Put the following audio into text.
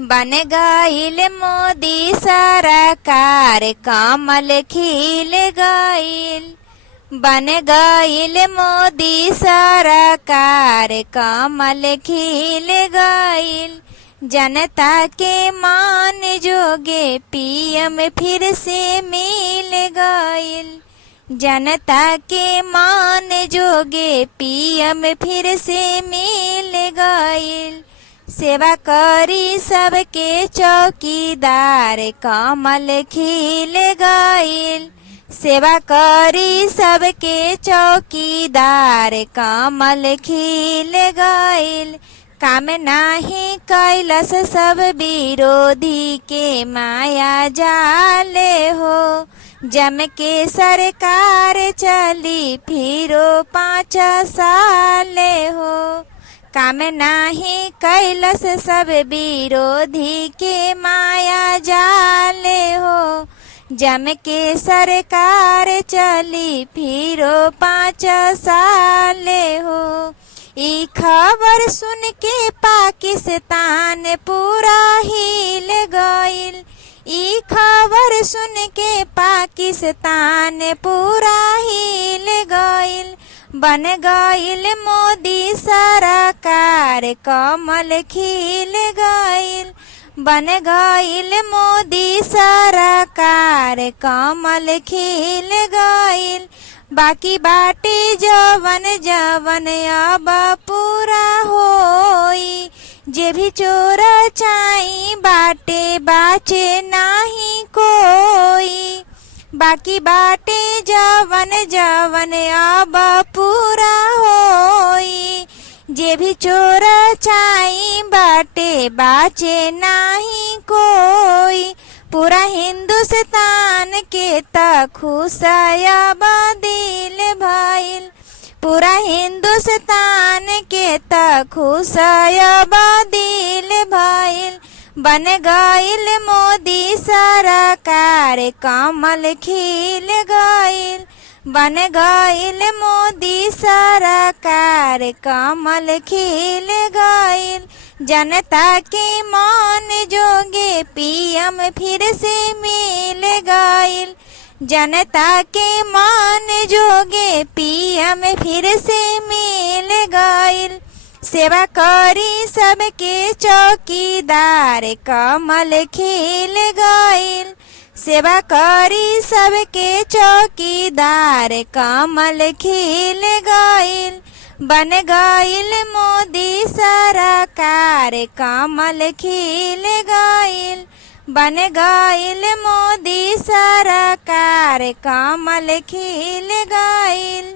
बन गईल मोदी सरकार, कमल खिल गईल। बन गईल मोदी सरकार, कमल खिल गईल। जनता के मान जोगे पीएम फिर से मिल गईल। जनता के मान जोगे पीएम फिर से मिल गईल। सेवा करी सबके चौकीदार, कमल खिल गईल। सेवा करी सबके चौकीदार, कमल खिल गईल। काम नाही कैलस सब विरोधी के माया जाले हो। जम के सरकार चली फिरो 5 साले हो। काम नाही कैलस सब विरोधी के माया जाले हो। जम के सरकार चली फिरो 5 साले हो। ई खबर सुन के पाकिस्तान पूरा हिल गईल। ई खबर सुन के पाकिस्तान पूरा हिल गईल। बन गईल मोदी सरकार, कमल खिल गईल। बन गईल मोदी सरकार, कमल खिल गईल। बाकी बाटे जवन जवन अब पूरा होई। जे भी चोर चाई बाटे बाचे नाही कोई। बाकी बाटे जवन जवन अब पूरा होई। जे भी चोर चाई बाटे बाचे नाही कोई। पूरा हिंदुस्तान के त खुशया बदिल भइल। पूरा हिंदुस्तान के त खुशया बदिल भइल। बन गईल मोदी सरकार, कमल खिल गईल। बन गईल मोदी सरकार, कमल खिल गईल। जनता के मान जोगे पीएम फिर से मिल गईल। जनता के मान जोगे पीएम फिर से मिल गईल। सेवा करी सबके चौकीदार, कमल खिल गईल। सेवा करी सबके चौकीदार, कमल खिल गईल। बन गईल मोदी सरकार, कमल खिल गईल। बन गईल मोदी सरकार, कमल खिल गईल।